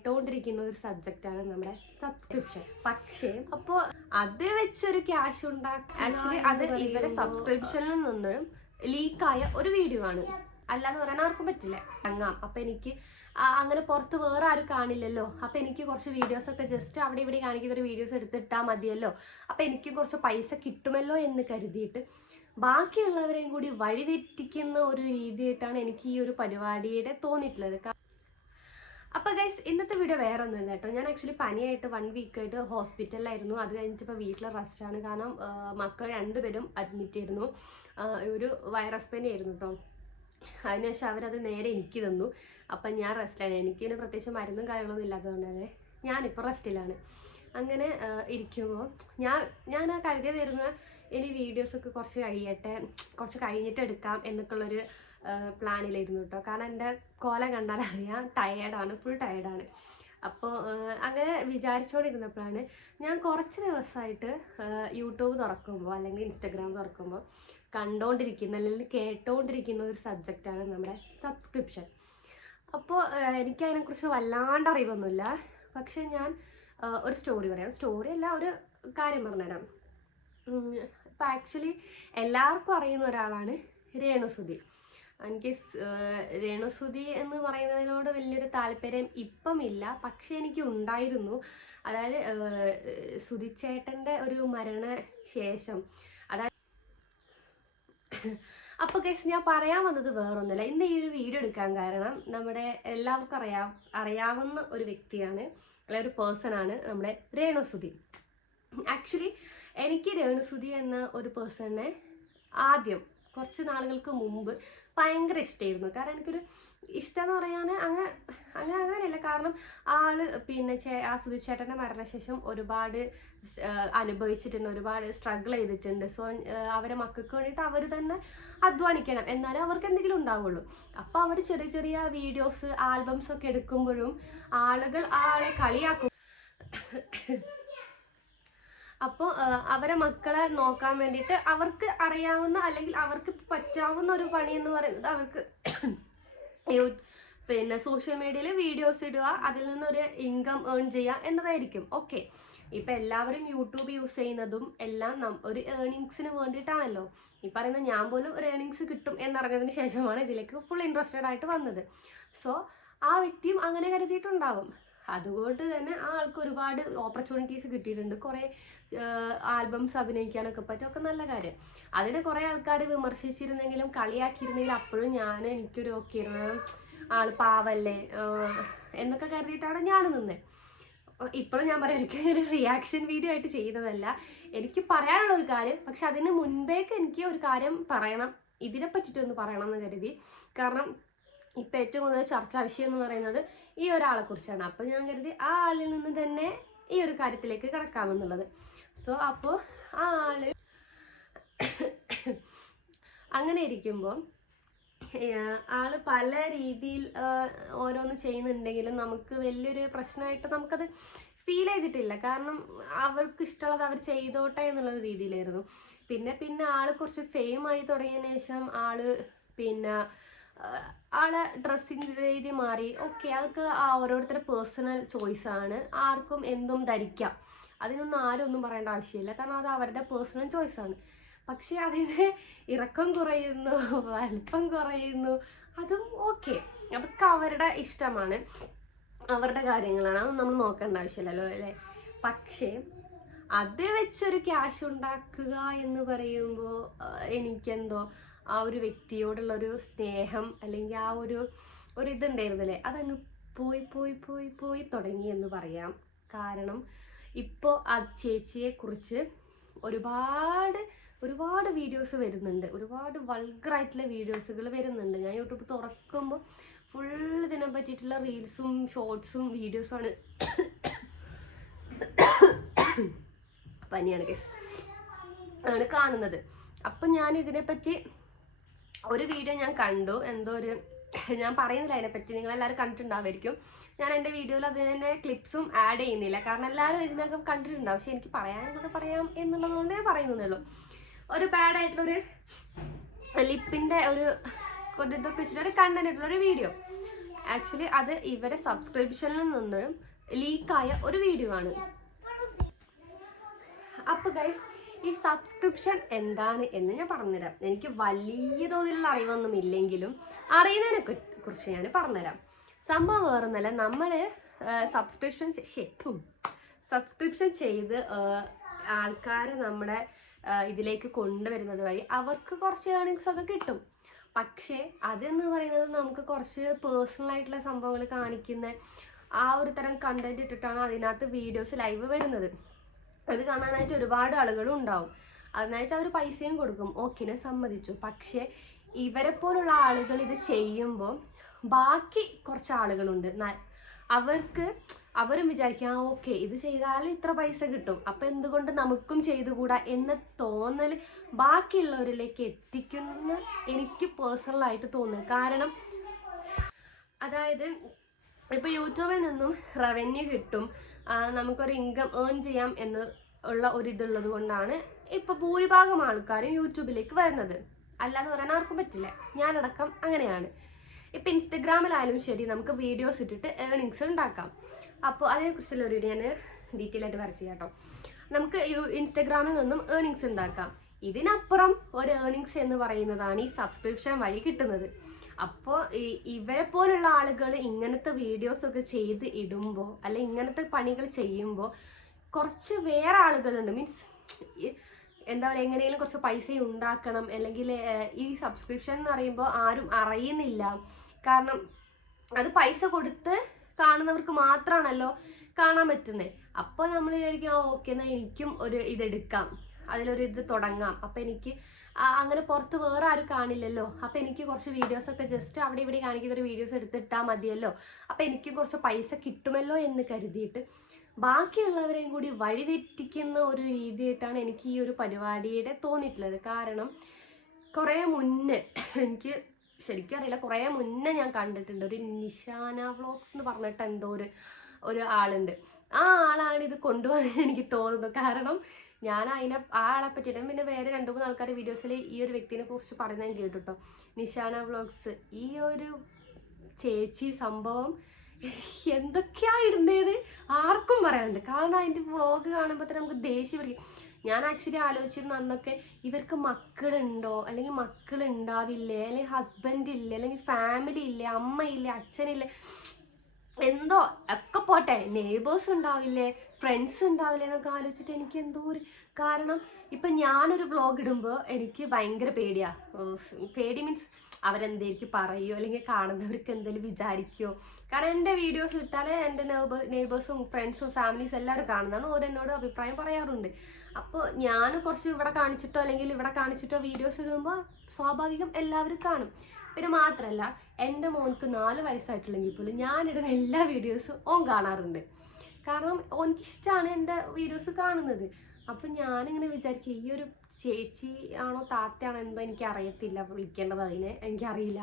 കേട്ടോണ്ടിരിക്കുന്ന ഒരു സബ്ജക്റ്റാണ് നമ്മുടെ സബ്സ്ക്രിപ്ഷൻ. പക്ഷേ അപ്പോൾ അത് വെച്ചൊരു ക്യാഷ് ഉണ്ടാക്കുക, ആക്ച്വലി അത് ഇവരെ സബ്സ്ക്രിപ്ഷനിൽ നിന്നും ലീക്കായ ഒരു വീഡിയോ ആണ്. അല്ലാന്ന് പറയാൻ ആർക്കും പറ്റില്ല. അപ്പൊ എനിക്ക് അങ്ങനെ പുറത്ത് വേറെ ആരും കാണില്ലല്ലോ. അപ്പൊ എനിക്ക് കുറച്ച് വീഡിയോസ് ഒക്കെ ജസ്റ്റ് അവിടെ ഇവിടെ കാണിക്കുന്ന ഒരു വീഡിയോസ് എടുത്തിട്ടാൽ മതിയല്ലോ. അപ്പൊ എനിക്ക് കുറച്ച് പൈസ കിട്ടുമല്ലോ എന്ന് കരുതിയിട്ട് ബാക്കിയുള്ളവരെയും കൂടി വഴിതെറ്റിക്കുന്ന ഒരു രീതിയായിട്ടാണ് എനിക്ക് ഈ ഒരു പരിപാടിയുടെ തോന്നിയിട്ടുള്ളത്. അപ്പൊ ഗൈസ്, ഇന്നത്തെ വീഡിയോ വേറെ ഒന്നുമില്ല കേട്ടോ. ഞാൻ ആക്ച്വലി പനിയായിട്ട് 1 വീക്കായിട്ട് ഹോസ്പിറ്റലിലായിരുന്നു. അത് കഴിഞ്ഞിട്ട് ഇപ്പോൾ വീട്ടിലെ റെസ്റ്റാണ്. കാരണം മക്കൾ 2 പേരും അഡ്മിറ്റ് ആയിരുന്നു. ഒരു വൈറസ് പനി ആയിരുന്നു കേട്ടോ. അതിനുശേഷം അവരത് നേരെ എനിക്ക് തന്നു. അപ്പം ഞാൻ റെസ്റ്റിലാണ്. എനിക്കിന് പ്രത്യേകിച്ച് മരുന്നും കാര്യങ്ങളൊന്നും ഇല്ലാത്തതുകൊണ്ട് തന്നെ ഞാനിപ്പോൾ റെസ്റ്റിലാണ്. അങ്ങനെ ഇരിക്കുമ്പോൾ ഞാൻ കരുതിയതായിരുന്നു ഇനി വീഡിയോസൊക്കെ കുറച്ച് കഴിയട്ടെ, കുറച്ച് കഴിഞ്ഞിട്ട് എടുക്കാം എന്നൊക്കെയുള്ളൊരു പ്ലാനിലായിരുന്നു കേട്ടോ. കാരണം എൻ്റെ കോലം കണ്ടാൽ അറിയാം, ടയേർഡാണ്, ഫുൾ ടയേർഡാണ്. അപ്പോൾ അങ്ങനെ വിചാരിച്ചുകൊണ്ടിരുന്നപ്പോഴാണ് ഞാൻ കുറച്ച് ദിവസമായിട്ട് യൂട്യൂബ് തുറക്കുമ്പോൾ അല്ലെങ്കിൽ ഇൻസ്റ്റഗ്രാം തുറക്കുമ്പോൾ കണ്ടുകൊണ്ടിരിക്കുന്ന അല്ലെങ്കിൽ കേട്ടുകൊണ്ടിരിക്കുന്ന ഒരു സബ്ജക്റ്റാണ് നമ്മുടെ സബ്സ്ക്രിപ്ഷൻ. അപ്പോൾ എനിക്കതിനെക്കുറിച്ച് വല്ലാണ്ട് അറിവൊന്നുമില്ല. പക്ഷെ ഞാൻ ഒരു സ്റ്റോറി പറയാം. സ്റ്റോറി അല്ല, ഒരു കാര്യം പറഞ്ഞുതരാം. ഇപ്പം ആക്ച്വലി എല്ലാവർക്കും അറിയുന്ന ഒരാളാണ് രേണുസുതി. എനിക്ക് രേണുസുതി എന്ന് പറയുന്നതിനോട് വലിയൊരു താല്പര്യം ഇപ്പം ഇല്ല, പക്ഷെ എനിക്ക് ഉണ്ടായിരുന്നു. അതായത് സുധിച്ചേട്ടൻ്റെ ഒരു മരണശേഷം, അതായത് അപ്പോൾ ഗൈസ്, ഞാൻ പറയാൻ വന്നത് വേറൊന്നുമില്ല. ഇന്ന് ഈ ഒരു വീഡിയോ എടുക്കാൻ കാരണം നമ്മുടെ എല്ലാവർക്കും അറിയാവുന്ന ഒരു വ്യക്തിയാണ്, അല്ലെങ്കിൽ ഒരു പേഴ്സണാണ് നമ്മുടെ രേണുസുതി. ആക്ച്വലി എനിക്ക് രേണുസുതി എന്ന ഒരു പേഴ്സണിനെ ആദ്യം കുറച്ച് നാളുകൾക്ക് മുമ്പ് ഭയങ്കര ഇഷ്ടമായിരുന്നു. കാരണം എനിക്കൊരു ഇഷ്ടം എന്ന് പറയാൻ അങ്ങനെയല്ല. കാരണം ആള് പിന്നെ ആ സുധിച്ചേട്ടൻ്റെ മരണശേഷം ഒരുപാട് അനുഭവിച്ചിട്ടുണ്ട്, ഒരുപാട് സ്ട്രഗിൾ ചെയ്തിട്ടുണ്ട്. സോ അവരെ മക്കൾക്ക് വേണ്ടിയിട്ട് അവർ തന്നെ അധ്വാനിക്കണം, എന്നാലേ അവർക്ക് എന്തെങ്കിലും ഉണ്ടാവുള്ളൂ. അപ്പോൾ അവർ ചെറിയ ചെറിയ വീഡിയോസ്, ആൽബംസ് ഒക്കെ എടുക്കുമ്പോഴും ആളുകൾ ആളെ കളിയാക്കും. അപ്പോൾ അവരെ മക്കളെ നോക്കാൻ വേണ്ടിയിട്ട് അവർക്ക് അറിയാവുന്ന അല്ലെങ്കിൽ അവർക്ക് പറ്റാവുന്ന ഒരു പണി എന്ന് പറയുന്നത് അവർക്ക് പിന്നെ സോഷ്യൽ മീഡിയയിൽ വീഡിയോസ് ഇടുക, അതിൽ നിന്നൊരു ഇൻകം ഏൺ ചെയ്യുക എന്നതായിരിക്കും. ഓക്കെ, ഇപ്പം എല്ലാവരും യൂട്യൂബ് യൂസ് ചെയ്യുന്നതും എല്ലാം ഒരു ഏർണിങ്സിന് വേണ്ടിയിട്ടാണല്ലോ. ഈ പറയുന്ന ഞാൻ പോലും ഒരു ഏർണിങ്സ് കിട്ടും എന്നറിഞ്ഞതിന് ശേഷമാണ് ഇതിലേക്ക് ഫുൾ ഇൻട്രസ്റ്റഡ് ആയിട്ട് വന്നത്. സോ ആ വ്യക്തിയും അങ്ങനെ കരുതിയിട്ടുണ്ടാവും. അതുകൊണ്ട് തന്നെ ആ ആൾക്ക് ഒരുപാട് ഓപ്പർച്യൂണിറ്റീസ് കിട്ടിയിട്ടുണ്ട്. കുറേ ആൽബംസ് അഭിനയിക്കാനൊക്കെ പറ്റും, ഒക്കെ നല്ല കാര്യം. അതിനെ കുറേ ആൾക്കാർ വിമർശിച്ചിരുന്നെങ്കിലും കളിയാക്കിയിരുന്നെങ്കിലും അപ്പോഴും എനിക്കൊരു ഓക്കെ ഇരുന്നു, ആള് പാവല്ലേ എന്നൊക്കെ കരുതിയിട്ടാണ് ഞാൻ നിന്നത്. ഇപ്പോഴും ഞാൻ പറയാം, ഒരിക്കലും ഒരു റിയാക്ഷൻ വീഡിയോ ആയിട്ട് ചെയ്യുന്നതല്ല, എനിക്ക് പറയാനുള്ള ഒരു കാര്യം. പക്ഷെ അതിന് മുൻപേക്ക് എനിക്ക് ഒരു കാര്യം പറയണം, ഇതിനെ പറ്റിയിട്ടൊന്ന് പറയണം എന്ന് കരുതി. കാരണം ഇപ്പം ഏറ്റവും കൂടുതൽ ചർച്ചാ വിഷയം എന്ന് പറയുന്നത് ഈ ഒരാളെ കുറിച്ചാണ്. അപ്പോൾ ഞാൻ കരുതി ആ ആളിൽ നിന്ന് തന്നെ ഈ ഒരു കാര്യത്തിലേക്ക് കിടക്കാമെന്നുള്ളത്. സോ അപ്പോൾ ആ ആള് അങ്ങനെ ഇരിക്കുമ്പോൾ ആള് പല രീതിയിൽ ഓരോന്ന് ചെയ്യുന്നുണ്ടെങ്കിലും നമുക്ക് വലിയൊരു പ്രശ്നമായിട്ട് നമുക്കത് ഫീൽ ചെയ്തിട്ടില്ല. കാരണം അവർക്ക് ഇഷ്ടമുള്ളത് അവർ ചെയ്തോട്ടെ എന്നുള്ള രീതിയിലായിരുന്നു. പിന്നെ ആള് കുറച്ച് ഫെയിം ആയി തുടങ്ങിയതിന് ശേഷം ആളെ ഡ്രസ്സിങ് രീതി മാറി. ഓക്കെ, അതൊക്കെ ഓരോരുത്തരുടെ പേഴ്സണൽ ചോയ്സാണ്. ആർക്കും എന്തും ധരിക്കാം, അതിനൊന്നും ആരും ഒന്നും പറയേണ്ട ആവശ്യമില്ല. കാരണം അത് അവരുടെ പേഴ്സണൽ ചോയ്സാണ്. പക്ഷെ അതിന് ഇറക്കം കുറയുന്നു, വലിപ്പം കുറയുന്നു, അതും ഓക്കെ, അതൊക്കെ അവരുടെ ഇഷ്ടമാണ്, അവരുടെ കാര്യങ്ങളാണ്, അതൊന്നും നമ്മൾ നോക്കേണ്ട ആവശ്യമില്ലല്ലോ അല്ലേ. പക്ഷേ അത് വെച്ചൊരു ക്യാഷ് ഉണ്ടാക്കുക എന്ന് പറയുമ്പോൾ എനിക്കെന്തോ ആ ഒരു വ്യക്തിയോടുള്ള ഒരു സ്നേഹം അല്ലെങ്കിൽ ആ ഒരു ഇതുണ്ടായിരുന്നില്ലേ, അതങ്ങ് പോയി തുടങ്ങി എന്ന് പറയാം. കാരണം ഇപ്പോൾ ആ ചേച്ചിയെക്കുറിച്ച് ഒരുപാട് വീഡിയോസ് വരുന്നുണ്ട്, ഒരുപാട് വൾഗറായിട്ടുള്ള വീഡിയോസുകൾ വരുന്നുണ്ട്. ഞാൻ യൂട്യൂബ് തുറക്കുമ്പോൾ ഫുള്ള് ഇതിനെ പറ്റിയിട്ടുള്ള റീൽസും ഷോർട്സും വീഡിയോസുമാണ്. പനിയാണ് കേസ് ആണ് കാണുന്നത്. അപ്പം ഞാൻ ഇതിനെപ്പറ്റി ഒരു വീഡിയോ ഞാൻ കണ്ടു, ഞാൻ പറയുന്നില്ല അതിനെപ്പറ്റി, നിങ്ങളെല്ലാവരും കണ്ടിട്ടുണ്ടാവുമായിരിക്കും. ഞാൻ എൻ്റെ വീഡിയോയിൽ അതിനെ ക്ലിപ്സും ആഡ് ചെയ്യുന്നില്ല, കാരണം എല്ലാവരും ഇതിനകം കണ്ടിട്ടുണ്ടാവും. പക്ഷെ എനിക്ക് പറയാനുള്ളത് പറയാം എന്നുള്ളതുകൊണ്ട് ഞാൻ പറയുന്നതേ ഉള്ളൂ. ഒരു ബാഡായിട്ടുള്ളൊരു ലിപ്പിൻ്റെ ഒരു ഇതൊക്കെ വെച്ചിട്ട് ഒരു കണ്ടന്റ് ആയിട്ടുള്ളൊരു വീഡിയോ ആക്ച്വലി അത് ഇവരെ സബ്സ്ക്രിപ്ഷനിൽ നിന്നും ലീക്കായ ഒരു വീഡിയോ ആണ്. അപ്പൊ ഗൈസ്, ഈ സബ്സ്ക്രിപ്ഷൻ എന്താണ് എന്ന് ഞാൻ പറഞ്ഞുതരാം. എനിക്ക് വലിയ തോതിലുള്ള അറിവൊന്നും ഇല്ലെങ്കിലും അറിയുന്നതിനെ കുറിച്ച് ഞാൻ പറഞ്ഞുതരാം. സംഭവം വേറൊന്നല്ല, നമ്മള് സബ്സ്ക്രിപ്ഷൻ ചെയ്ത് ആൾക്കാരെ നമ്മുടെ ഇതിലേക്ക് കൊണ്ടുവരുന്നത് വഴി അവർക്ക് കുറച്ച് ഏർണിങ്സ് ഒക്കെ കിട്ടും. പക്ഷേ അതെന്ന് പറയുന്നത് നമുക്ക് കുറച്ച് പേഴ്സണൽ ആയിട്ടുള്ള സംഭവങ്ങൾ കാണിക്കുന്ന ആ ഒരു തരം കണ്ടന്റ് ഇട്ടിട്ടാണ് അതിനകത്ത് വീഡിയോസ് ലൈവ് വരുന്നത്. അത് കാണാനായിട്ട് ഒരുപാട് ആളുകളും ഉണ്ടാവും. അതിനായിട്ട് അവർ പൈസയും കൊടുക്കും. ഓക്കെ, ഞാൻ സമ്മതിച്ചു. പക്ഷെ ഇവരെ പോലുള്ള ആളുകൾ ഇത് ചെയ്യുമ്പോൾ ബാക്കി കുറച്ച് ആളുകളുണ്ട്, അവരും വിചാരിക്കാം ഓക്കെ ഇത് ചെയ്താൽ ഇത്ര പൈസ കിട്ടും, അപ്പൊ എന്തുകൊണ്ട് നമുക്കും ചെയ്തുകൂടാ എന്ന തോന്നൽ ബാക്കിയുള്ളവരിലേക്ക് എത്തിക്കുന്ന എനിക്ക് പേഴ്സണലായിട്ട് തോന്നുന്നു. കാരണം അതായത് ഇപ്പൊ യൂട്യൂബിൽ നിന്നും റവന്യൂ കിട്ടും, നമുക്കൊരു ഇൻകം ഏൺ ചെയ്യാം എന്ന് ഉള്ള ഒരു ഇതുള്ളത് കൊണ്ടാണ് ഇപ്പൊ ഭൂരിഭാഗം ആൾക്കാരും യൂട്യൂബിലേക്ക് വരുന്നത്. അല്ലാന്ന് പറയാൻ ആർക്കും പറ്റില്ല, ഞാനടക്കം അങ്ങനെയാണ്. ഇപ്പൊ ഇൻസ്റ്റഗ്രാമിലായാലും ശരി, നമുക്ക് വീഡിയോസ് ഇട്ടിട്ട് ഏർണിങ്സ് ഉണ്ടാക്കാം. അപ്പോൾ അതിനെക്കുറിച്ചുള്ള ഒരു വീഡിയോ ഞാൻ ഡീറ്റെയിൽ ആയിട്ട് വരച്ച് ചെയ്യാം കേട്ടോ. നമുക്ക് ഇൻസ്റ്റഗ്രാമിൽ നിന്നും ഏർണിങ്സ് ഉണ്ടാക്കാം. ഇതിനപ്പുറം ഒരു ഏർണിങ്സ് എന്ന് പറയുന്നതാണ് ഈ സബ്സ്ക്രിപ്ഷൻ വഴി കിട്ടുന്നത്. അപ്പോൾ ഇവരെ പോലുള്ള ആളുകൾ ഇങ്ങനത്തെ വീഡിയോസ് ഒക്കെ ചെയ്ത് ഇടുമ്പോൾ, അല്ലെ ഇങ്ങനത്തെ പണികൾ ചെയ്യുമ്പോൾ കുറച്ച് വേറെ ആളുകളുണ്ട്, മീൻസ് എന്താ പറയുക, എങ്ങനെയും കുറച്ച് പൈസ ഉണ്ടാക്കണം, അല്ലെങ്കിൽ ഈ സബ്സ്ക്രിപ്ഷൻ എന്ന് പറയുമ്പോൾ ആരും അറിയുന്നില്ല. കാരണം അത് പൈസ കൊടുത്ത് കാണുന്നവർക്ക് മാത്രമാണല്ലോ കാണാൻ പറ്റുന്നത്. അപ്പോൾ നമ്മൾ വിചാരിക്കും ഓക്കെ എന്നാൽ എനിക്കും ഒരു ഇതെടുക്കാം, അതിലൊരു ഇത് തുടങ്ങാം, അപ്പം എനിക്ക് അങ്ങനെ പുറത്ത് വേറെ ആരും കാണില്ലല്ലോ, അപ്പം എനിക്ക് കുറച്ച് വീഡിയോസൊക്കെ ജസ്റ്റ് അവിടെ ഇവിടെ കാണിക്കുന്ന ഒരു വീഡിയോസ് എടുത്തിട്ടാൽ മതിയല്ലോ, അപ്പം എനിക്ക് കുറച്ച് പൈസ കിട്ടുമല്ലോ എന്ന് കരുതിയിട്ട് ബാക്കിയുള്ളവരെയും കൂടി വഴിതെറ്റിക്കുന്ന ഒരു രീതിയായിട്ടാണ് എനിക്ക് ഈ ഒരു പരിപാടിയുടെ തോന്നിയിട്ടുള്ളത്. കാരണം കുറേ മുന്നേ, എനിക്ക് ശരിക്കും അറിയില്ല, കുറേ മുന്നേ ഞാൻ കണ്ടിട്ടുണ്ട് ഒരു നിഷാന വ്ളോഗ്സ് എന്ന് പറഞ്ഞിട്ട് എന്തോ ഒരു ആളുണ്ട്. ആ ആളാണ് ഇത് കൊണ്ടുവന്നത് എനിക്ക് തോന്നുന്നു. കാരണം ഞാൻ ആ ആളെ പറ്റിയിട്ട് പിന്നെ വേറെ 2-3 ആൾക്കാരുടെ വീഡിയോസിൽ ഈ ഒരു വ്യക്തിനെ കുറിച്ച് പറയുന്നത് ഞാൻ കേട്ടു കേട്ടോ. നിഷാന വ്ളോഗ്സ്, ഈ ഒരു ചേച്ചി സംഭവം എന്തൊക്കെയാ ഇടുന്നത് ആർക്കും പറയാനില്ല. കാരണം അതിൻ്റെ വ്ളോഗ് കാണുമ്പോൾ തന്നെ നമുക്ക് ദേഷ്യം പിടിക്കും. ഞാൻ ആക്ച്വലി ആലോചിച്ചിരുന്നു അന്നൊക്കെ, ഇവർക്ക് മക്കളുണ്ടോ, അല്ലെങ്കിൽ മക്കൾ ഉണ്ടാവില്ലേ, അല്ലെങ്കിൽ ഹസ്ബൻഡ് ഇല്ലേ, അല്ലെങ്കിൽ ഫാമിലി ഇല്ലേ, അമ്മയില്ലേ, അച്ഛനില്ലേ, എന്തോ ഒക്കെ പോട്ടെ, നെയ്ബേഴ്സ് ഉണ്ടാവില്ലേ, ഫ്രണ്ട്സ് ഉണ്ടാവില്ലേ എന്നൊക്കെ ആലോചിച്ചിട്ട് എനിക്ക് എന്തോ ഒരു, കാരണം ഇപ്പം ഞാനൊരു വ്ളോഗ് ഇടുമ്പോൾ എനിക്ക് ഭയങ്കര പേടിയാ. പേടി മീൻസ് അവരെന്തായിരിക്കും പറയുമോ, അല്ലെങ്കിൽ കാണുന്നവർക്ക് എന്തെങ്കിലും വിചാരിക്കുമോ. കാരണം എൻ്റെ വീഡിയോസ് ഇട്ടാൽ എൻ്റെ നെയ്ബേഴ്സും ഫ്രണ്ട്സും ഫാമിലീസ് എല്ലാവരും കാണുന്നതാണ്, ഓരെന്നോട് അഭിപ്രായം പറയാറുണ്ട്. അപ്പോൾ ഞാൻ കുറച്ച് ഇവിടെ കാണിച്ചിട്ടോ അല്ലെങ്കിൽ ഇവിടെ കാണിച്ചിട്ടോ വീഡിയോസ് ഇടുമ്പോൾ സ്വാഭാവികം എല്ലാവരും കാണും. പിന്നെ മാത്രമല്ല, എൻ്റെ മോൻക്ക് 4 വയസ്സായിട്ടുണ്ടെങ്കിൽ പോലും ഞാനിടുന്ന എല്ലാ വീഡിയോസും ഓൻ കാണാറുണ്ട്. കാരണം ഓനിക്കിഷ്ടമാണ് എൻ്റെ വീഡിയോസ് കാണുന്നത്. അപ്പം ഞാനിങ്ങനെ വിചാരിക്കും, ഈ ഒരു ചേച്ചി ആണോ താത്തയാണോ എന്തോ എനിക്ക് അറിയത്തില്ല, വിളിക്കേണ്ടത് അതിനെ എനിക്കറിയില്ല.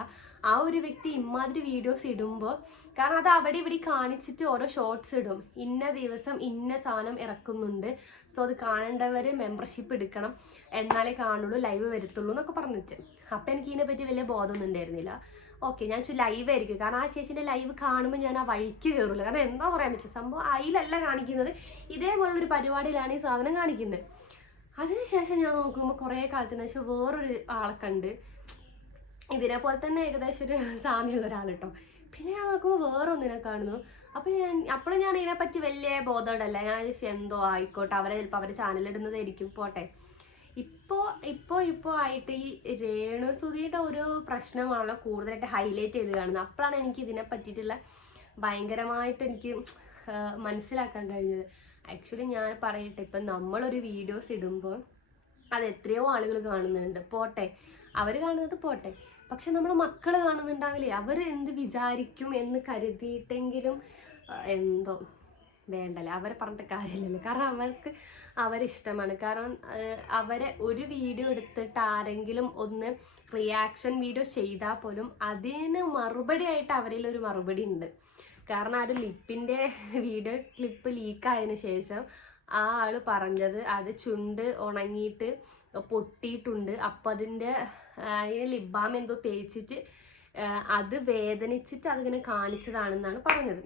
ആ ഒരു വ്യക്തി ഇമാതിരി വീഡിയോസ് ഇടുമ്പോൾ, കാരണം അത് അവിടെ ഇവിടെ കാണിച്ചിട്ട് ഓരോ ഷോർട്സ് ഇടും, ഇന്ന ദിവസം ഇന്ന സാധനം ഇറക്കുന്നുണ്ട്, സോ അത് കാണേണ്ടവർ മെമ്പർഷിപ്പ് എടുക്കണം എന്നാലേ കാണുള്ളൂ, ലൈവ് വരത്തുള്ളൂ എന്നൊക്കെ പറഞ്ഞിട്ട്. അപ്പം എനിക്ക് ഇതിനെപ്പറ്റി വലിയ ബോധമൊന്നും ഉണ്ടായിരുന്നില്ല. ഓക്കെ, ഞാൻ ലൈവ് ആയിരിക്കും, കാരണം ആ ചേച്ചിൻ്റെ ലൈവ് കാണുമ്പോൾ ഞാൻ ആ വഴിക്ക് കയറില്ല. കാരണം എന്താ പറയാൻ പറ്റില്ല, സംഭവം അതിലല്ല കാണിക്കുന്നത്, ഇതേപോലുള്ളൊരു പരിപാടിയിലാണ് ഈ സാധനം കാണിക്കുന്നത്. അതിനുശേഷം ഞാൻ നോക്കുമ്പോൾ കുറേ കാലത്തിന് ശേഷം വേറൊരു ആളെ കണ്ട്, ഇതിനെപ്പോലെ തന്നെ ഏകദേശം ഒരു സാമ്യമുള്ള ഒരാൾ കേട്ടോ. പിന്നെ ഞാൻ നോക്കുമ്പോൾ വേറൊന്നിനെ കാണുന്നു. അപ്പോഴും ഞാൻ ഇതിനെപ്പറ്റി വലിയ ബോധമല്ല. ഞാൻ എന്തോ ആയിക്കോട്ടെ, ചിലപ്പോൾ അവരെ ചാനലിടുന്നതായിരിക്കും, പോട്ടെ. ഇപ്പോൾ ആയിട്ട് ഈ രേണുസുധിയുടെ ഒരു പ്രശ്നമാണല്ലോ കൂടുതലായിട്ട് ഹൈലൈറ്റ് ചെയ്ത് കാണുന്നത്. അപ്പോഴാണ് എനിക്ക് ഇതിനെ പറ്റിയിട്ടുള്ള ഭയങ്കരമായിട്ട് എനിക്ക് മനസ്സിലാക്കാൻ കഴിഞ്ഞത്. ആക്ച്വലി ഞാൻ പറയട്ടെ, ഇപ്പം നമ്മളൊരു വീഡിയോസ് ഇടുമ്പോൾ അത് എത്രയോ ആളുകൾ കാണുന്നുണ്ട്, പോട്ടെ, അവർ കാണുന്നത് പോട്ടെ, പക്ഷെ നമ്മളെ മക്കൾ കാണുന്നുണ്ടാവില്ലേ, അവർ എന്ത് വിചാരിക്കും എന്ന് കരുതിയിട്ടെങ്കിലും എന്തോ വേണ്ടല്ലേ, അവരെ പറഞ്ഞിട്ട് കാര്യമില്ലല്ലോ. കാരണം അവർക്ക് അവരിഷ്ടമാണ്. കാരണം അവരെ ഒരു വീഡിയോ എടുത്തിട്ട് ആരെങ്കിലും ഒന്ന് റിയാക്ഷൻ വീഡിയോ ചെയ്താൽ പോലും അതിന് മറുപടി ആയിട്ട് അവരിൽ ഒരു മറുപടി ഉണ്ട്. കാരണം ആ ഒരു ലിപ്പിൻ്റെ വീഡിയോ ക്ലിപ്പ് ലീക്കായതിനു ശേഷം ആ ആള് പറഞ്ഞത് അത് ചുണ്ട് ഉണങ്ങിയിട്ട് പൊട്ടിയിട്ടുണ്ട്, അപ്പം അതിന് ലിപ് ബാം എന്തോ തേച്ചിട്ട് അത് വേദനിച്ചിട്ട് അതിങ്ങനെ കാണിച്ചതാണെന്നാണ് പറഞ്ഞത്.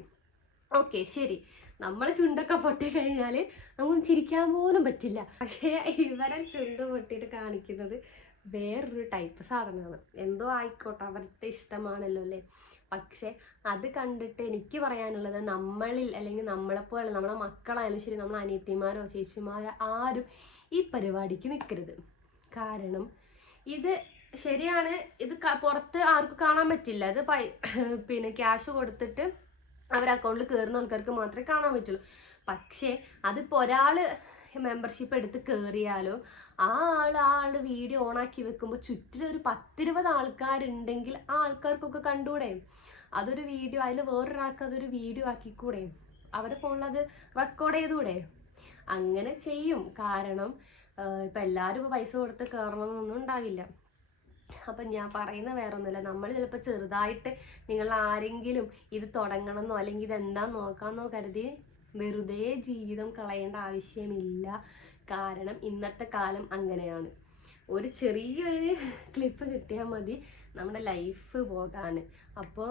ഓക്കെ ശരി, നമ്മൾ ചുണ്ടൊക്കെ പൊട്ടിക്കഴിഞ്ഞാൽ നമുക്കൊന്നും ചിരിക്കാൻ പോലും പറ്റില്ല. പക്ഷേ ഇവരെ ചുണ്ട് പൊട്ടിയിട്ട് കാണിക്കുന്നത് വേറൊരു ടൈപ്പ് സാധനമാണ്. എന്തോ ആയിക്കോട്ടെ, അവരുടെ ഇഷ്ടമാണല്ലോ അല്ലേ. പക്ഷെ അത് കണ്ടിട്ട് എനിക്ക് പറയാനുള്ളത്, നമ്മളിൽ അല്ലെങ്കിൽ നമ്മളെപ്പോലെ നമ്മളെ മക്കളായാലും ശരി, നമ്മളെ അനിയത്തിമാരോ ചേച്ചിമാരോ ആരും ഈ പരിപാടിക്ക് നിൽക്കരുത്. കാരണം ഇത് ശരിയാണ്, ഇത് പുറത്ത് ആർക്കും കാണാൻ പറ്റില്ല. ഇത് പിന്നെ ക്യാഷ് കൊടുത്തിട്ട് അവരുടെ അക്കൗണ്ടിൽ കയറുന്ന ആൾക്കാർക്ക് മാത്രമേ കാണാൻ പറ്റുള്ളൂ. പക്ഷേ അതിപ്പോൾ ഒരാൾ മെമ്പർഷിപ്പ് എടുത്ത് കയറിയാലോ ആ ആൾ വീഡിയോ ഓണാക്കി വെക്കുമ്പോൾ ചുറ്റിലൊരു 10-20 ആൾക്കാരുണ്ടെങ്കിൽ ആ ആൾക്കാർക്കൊക്കെ കണ്ടൂടെ? അതൊരു വീഡിയോ, അതിൽ വേറൊരാൾക്ക് അതൊരു വീഡിയോ ആക്കിക്കൂടെ? അവരുടെ ഫോണിൽ അത് റെക്കോർഡ് ചെയ്തുകൂടെ? അങ്ങനെ ചെയ്യും. കാരണം ഇപ്പം എല്ലാവരും ഇപ്പോൾ പൈസ കൊടുത്ത് കയറണമെന്നൊന്നും ഉണ്ടാവില്ല. അപ്പം ഞാൻ പറയുന്ന വേറെ ഒന്നുമില്ല, നമ്മൾ ചിലപ്പോൾ ചെറുതായിട്ട് നിങ്ങൾ ആരെങ്കിലും ഇത് തുടങ്ങണമെന്നോ അല്ലെങ്കിൽ ഇതെന്താ നോക്കാമെന്നോ കരുതി വെറുതെ ജീവിതം കളയേണ്ട ആവശ്യമില്ല. കാരണം ഇന്നത്തെ കാലം അങ്ങനെയാണ്. ഒരു ചെറിയൊരു ക്ലിപ്പ് കിട്ടിയാൽ മതി നമ്മുടെ ലൈഫ് പോകാൻ. അപ്പോൾ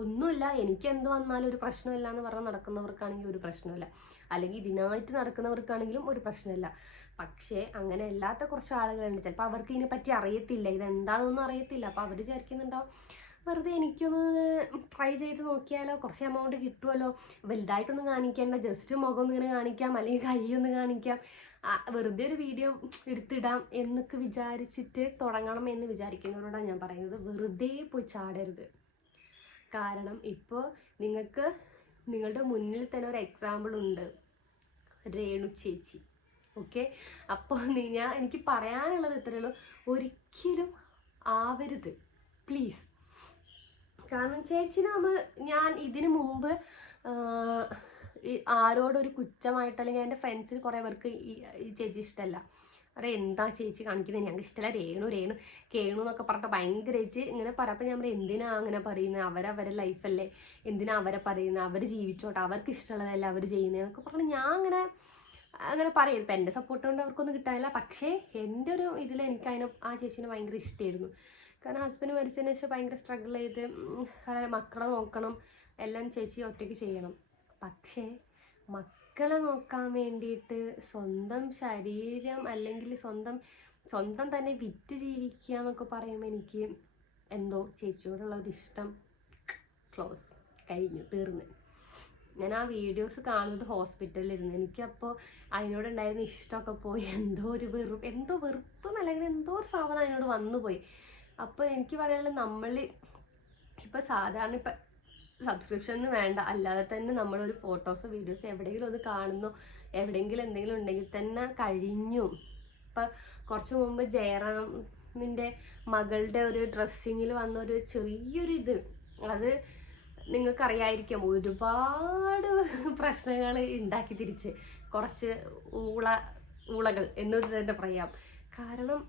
ഒന്നുമില്ല, എനിക്ക് എന്ത് വന്നാലും ഒരു പ്രശ്നമില്ല എന്ന് പറഞ്ഞ് നടക്കുന്നവർക്കാണെങ്കിൽ ഒരു പ്രശ്നമില്ല, അല്ലെങ്കിൽ ഇതിനായിട്ട് നടക്കുന്നവർക്കാണെങ്കിലും ഒരു പ്രശ്നമില്ല. പക്ഷേ അങ്ങനെ അല്ലാത്ത കുറച്ച് ആളുകളുണ്ട്, ചിലപ്പോൾ അവർക്ക് ഇതിനെപ്പറ്റി അറിയത്തില്ല, ഇതെന്താണെന്നൊന്നും അറിയത്തില്ല. അപ്പോൾ അവർ വിചാരിക്കുന്നുണ്ടാവും വെറുതെ എനിക്കൊന്ന് ട്രൈ ചെയ്ത് നോക്കിയാലോ, കുറച്ച് എമൗണ്ട് കിട്ടുമല്ലോ, വലുതായിട്ടൊന്നും കാണിക്കേണ്ട, ജസ്റ്റ് മുഖം ഒന്ന് ഇങ്ങനെ കാണിക്കാം അല്ലെങ്കിൽ കൈ ഒന്ന് കാണിക്കാം, വെറുതെ ഒരു വീഡിയോ എടുത്തിടാം എന്നൊക്കെ വിചാരിച്ചിട്ട് തുടങ്ങണം എന്ന് വിചാരിക്കുന്നവരോടാണ് ഞാൻ പറയുന്നത്, വെറുതെ പോയി ചാടരുത്. കാരണം ഇപ്പോൾ നിങ്ങൾക്ക് നിങ്ങളുടെ മുന്നിൽ തന്നെ ഒരു എക്സാമ്പിൾ ഉണ്ട്, രേണു ചേച്ചി. ഓക്കെ, അപ്പോൾ എനിക്ക് പറയാനുള്ളത് ഇത്രയേ ഉള്ളൂ, ഒരിക്കലും ആവരുത് പ്ലീസ്. കാരണം ചേച്ചിനെ ഞാൻ ഇതിനു മുമ്പ് ആരോടൊരു കുറ്റമായിട്ട്, അല്ലെങ്കിൽ എൻ്റെ ഫ്രണ്ട്സിൽ കുറേ പേർക്ക് ഈ ചേച്ചി ഇഷ്ടമല്ല. എന്താ ചേച്ചി കാണിക്കുന്നത്, ഞങ്ങൾക്ക് ഇഷ്ടമല്ല, രേണു കേണു എന്നൊക്കെ പറഞ്ഞിട്ട് ഭയങ്കരമായിട്ട് ഇങ്ങനെ പറയപ്പോൾ ഞാൻ പറയും, എന്തിനാ അങ്ങനെ പറയുന്നത്, അവരവരെ ലൈഫല്ലേ, എന്തിനാ അവരെ പറയുന്നത്, അവർ ജീവിച്ചോട്ടെ, അവർക്ക് ഇഷ്ടമുള്ളതല്ല അവർ ചെയ്യുന്നതെന്നൊക്കെ പറഞ്ഞ് ഞാൻ അങ്ങനെ പറയും. ഇപ്പം എൻ്റെ സപ്പോർട്ട് കൊണ്ട് അവർക്കൊന്നും കിട്ടാനില്ല. പക്ഷേ എൻ്റെ ഒരു ഇതിൽ എനിക്ക് ആ ചേച്ചീനെ ഭയങ്കര ഇഷ്ടമായിരുന്നു. കാരണം ഹസ്ബൻഡ് മരിച്ചതിന് ശേഷം ഭയങ്കര സ്ട്രഗിൾ ചെയ്ത് മക്കളെ നോക്കണം, എല്ലാം ചേച്ചി ഒറ്റയ്ക്ക് ചെയ്യണം. പക്ഷേ മക്കളെ നോക്കാൻ വേണ്ടിയിട്ട് സ്വന്തം ശരീരം അല്ലെങ്കിൽ സ്വന്തം തന്നെ വിറ്റ് ജീവിക്കുക എന്നൊക്കെ പറയുമ്പോൾ എനിക്ക് എന്തോ ചേച്ചിയോടുള്ള ഒരു ഇഷ്ടം ക്ലോസ് കഴിഞ്ഞു, തീർന്ന്. ഞാൻ ആ വീഡിയോസ് കാണുന്നത് ഹോസ്പിറ്റലിലിരുന്ന്, എനിക്കപ്പോൾ അതിനോടുണ്ടായിരുന്ന ഇഷ്ടമൊക്കെ പോയി, എന്തോ വെറുപ്പെന്നല്ലെങ്കിൽ എന്തോ ഒരു സാധനം അതിനോട് വന്നുപോയി. അപ്പോൾ എനിക്ക് പറയാനുള്ളത്, നമ്മൾ ഇപ്പോൾ സാധാരണ ഇപ്പം സബ്സ്ക്രിപ്ഷൻ വേണ്ട, അല്ലാതെ തന്നെ നമ്മളൊരു ഫോട്ടോസോ വീഡിയോസോ എവിടെയെങ്കിലും ഒന്ന് കാണുന്നോ, എവിടെയെങ്കിലും എന്തെങ്കിലും ഉണ്ടെങ്കിൽ തന്നെ കഴിഞ്ഞു. ഇപ്പം കുറച്ച് മുമ്പ് ജയറാമിൻ്റെ മകളുടെ ഒരു ഡ്രസ്സിങ്ങിൽ വന്നൊരു ചെറിയൊരു ഇത്, അത് നിങ്ങൾക്കറിയായിരിക്കും, ഒരുപാട് പ്രശ്നങ്ങൾ ഉണ്ടാക്കി തിരിച്ച് കുറച്ച് ഊളകൾ എന്നത് തന്നെ പറയാം. കാരണം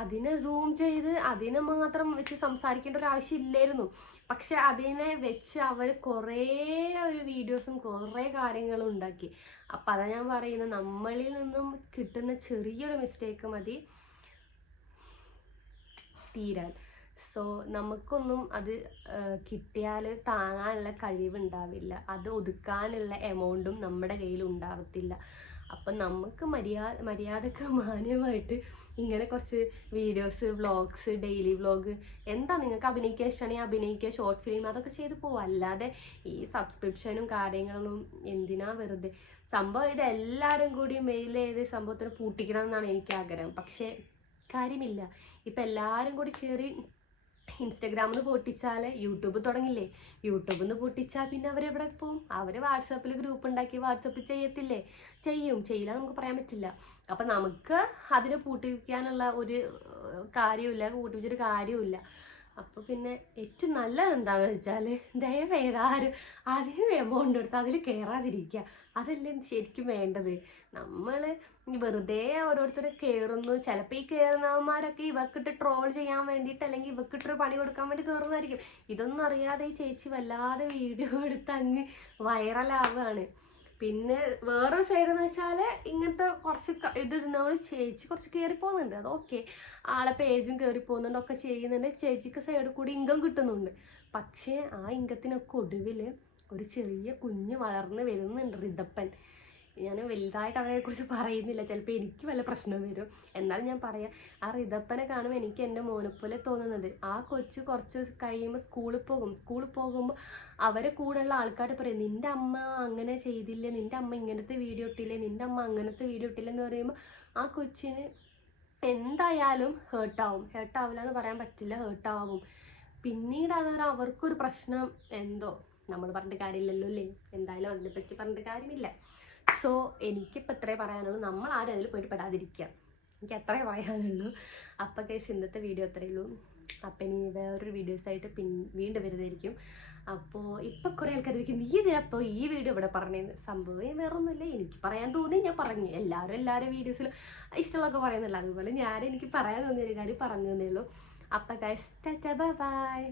അതിനെ സൂം ചെയ്ത് അതിനെ മാത്രം വെച്ച് സംസാരിക്കേണ്ട ഒരു ആവശ്യമില്ലായിരുന്നു. പക്ഷെ അതിനെ വെച്ച് അവർ കുറേ ഒരു വീഡിയോസും കുറേ കാര്യങ്ങളും ഉണ്ടാക്കി. അപ്പം അതാ ഞാൻ പറയുന്നത്, നമ്മളിൽ നിന്നും കിട്ടുന്ന ചെറിയൊരു മിസ്റ്റേക്ക് മതി തീരാൻ. സോ നമുക്കൊന്നും അത് കിട്ടിയാൽ താങ്ങാനുള്ള കഴിവുണ്ടാവില്ല, അത് ഒതുക്കാനുള്ള എമൗണ്ടും നമ്മുടെ കയ്യിൽ ഉണ്ടാവത്തില്ല. അപ്പം നമുക്ക് മര്യാദക്ക് മാന്യമായിട്ട് ഇങ്ങനെ കുറച്ച് വീഡിയോസ്, വ്ളോഗ്സ്, ഡെയിലി വ്ളോഗ്, എന്താ നിങ്ങൾക്ക് അഭിനയിക്കാൻ ഇഷ്ടമാണെങ്കിൽ അഭിനയിക്കുക, ഷോർട്ട് ഫിലിം അതൊക്കെ ചെയ്ത് പോവുക. അല്ലാതെ ഈ സബ്സ്ക്രിപ്ഷനും കാര്യങ്ങളും എന്തിനാ വെറുതെ? സംഭവം ഇതെല്ലാവരും കൂടി മെയിൽ ചെയ്ത് സംഭവത്തിന് പൂട്ടിക്കണം എന്നാണ് എനിക്ക് ആഗ്രഹം. പക്ഷേ കാര്യമില്ല. ഇപ്പം എല്ലാവരും കൂടി കയറി ഇൻസ്റ്റഗ്രാമിൽ നിന്ന് പൊട്ടിച്ചാൽ യൂട്യൂബ് തുടങ്ങില്ലേ, യൂട്യൂബിൽ നിന്ന് പൊട്ടിച്ചാൽ പിന്നെ അവരെവിടെ പോകും? അവർ വാട്സാപ്പിൽ ഗ്രൂപ്പ് ഉണ്ടാക്കി വാട്സാപ്പിൽ ചെയ്യില്ല, നമുക്ക് പറയാൻ പറ്റില്ല. അപ്പം നമുക്ക് അതിനെ പൂട്ടിപ്പിക്കാനുള്ള ഒരു കാര്യമില്ല, പൂട്ടിപ്പിച്ചൊരു കാര്യമില്ല. അപ്പോൾ പിന്നെ ഏറ്റവും നല്ലത് എന്താണെന്ന് വെച്ചാൽ ദയവേതാരും അതിന് എമൗണ്ട് എടുത്ത് അതിൽ കയറാതിരിക്കുക, അതല്ലേ ശരിക്കും വേണ്ടത്. നമ്മൾ വെറുതെ ഓരോരുത്തർ കയറുന്നു, ചിലപ്പോൾ ഈ കയറുന്നവന്മാരൊക്കെ ഇവക്കിട്ട് ട്രോൾ ചെയ്യാൻ വേണ്ടിയിട്ട് അല്ലെങ്കിൽ ഇവക്കിട്ടൊരു പണി കൊടുക്കാൻ വേണ്ടി കയറുന്നതായിരിക്കും. ഇതൊന്നും അറിയാതെ ഈ ചേച്ചി വല്ലാതെ വീഡിയോ എടുത്ത് അങ്ങ് വൈറലാവുകയാണ്. പിന്നെ വേറൊരു സൈഡ് എന്ന് വെച്ചാല് ഇങ്ങനത്തെ കുറച്ച് ഇതിടുന്നവള് ചേച്ചി കുറച്ച് കയറി പോകുന്നുണ്ട്. അത് ഓക്കെ, ആളെ പേജും കയറി പോകുന്നുണ്ട്, ഒക്കെ ചെയ്യുന്നുണ്ട്. ചേച്ചിക്ക് സൈഡിൽ കൂടി ഇൻകം കിട്ടുന്നുണ്ട്. പക്ഷേ ആ ഇൻകത്തിനൊക്കെ ഒടുവില് ഒരു ചെറിയ കുഞ്ഞ് വളർന്ന് വരുന്നുണ്ട്, റിതപ്പൻ. ഞാൻ വലുതായിട്ട് അവനെക്കുറിച്ച് പറയുന്നില്ല, ചിലപ്പോൾ എനിക്ക് വല്ല പ്രശ്നം വരും. എന്നാലും ഞാൻ പറയാം, ആ റിതപ്പനെ കാണുമ്പോൾ എനിക്ക് എൻ്റെ മോനെ പോലെ തോന്നുന്നത്. ആ കൊച്ചു കുറച്ച് കഴിയുമ്പോൾ സ്കൂളിൽ പോകുമ്പോൾ അവരെ കൂടെയുള്ള ആൾക്കാർ പറയും, നിൻ്റെ അമ്മ അങ്ങനെ ചെയ്തില്ലേ, നിൻ്റെ അമ്മ ഇങ്ങനത്തെ വീഡിയോ ഇട്ടില്ലേ, നിൻ്റെ അമ്മ അങ്ങനത്തെ വീഡിയോ ഇട്ടില്ല എന്ന് പറയുമ്പോൾ ആ കൊച്ചിന് എന്തായാലും ഹേർട്ടാവില്ല എന്ന് പറയാൻ പറ്റില്ല, ഹേർട്ടാവും. പിന്നീട് അതൊരു അവർക്കൊരു പ്രശ്നം എന്തോ നമ്മൾ പറഞ്ഞിട്ട് കാര്യമില്ലല്ലോ അല്ലേ, എന്തായാലും അതിനെപ്പറ്റി പറഞ്ഞിട്ട് കാര്യമില്ല. സോ എനിക്കിപ്പോൾ ഇത്രേ പറയാനുള്ളൂ, നമ്മൾ ആരും അതിൽ പോയിട്ട് പെടാതിരിക്കുക, എനിക്ക് അത്രേ പറയാനുള്ളൂ. അപ്പോൾ കേസ് ഇന്നത്തെ വീഡിയോ അത്രയേ ഉള്ളൂ. അപ്പം ഇനി വേറൊരു വീഡിയോസായിട്ട് വീണ്ടും വരുന്നതായിരിക്കും. അപ്പോൾ ഇപ്പം കുറേ ആൾക്കാരായിരിക്കും നീ ഇതിനപ്പോൾ ഈ വീഡിയോ ഇവിടെ പറഞ്ഞത്. സംഭവം വേറൊന്നുമില്ല, എനിക്ക് പറയാൻ തോന്നി ഞാൻ പറഞ്ഞു. എല്ലാവരും വീഡിയോസിലും ഇഷ്ടമുള്ളതൊക്കെ പറയുന്നില്ല, അതുപോലെ എനിക്ക് പറയാൻ തോന്നിയൊരു കാര്യം പറഞ്ഞു തന്നേ ഉള്ളൂ. അപ്പം ഗൈസ് ടാറ്റാ ബൈ ബൈ.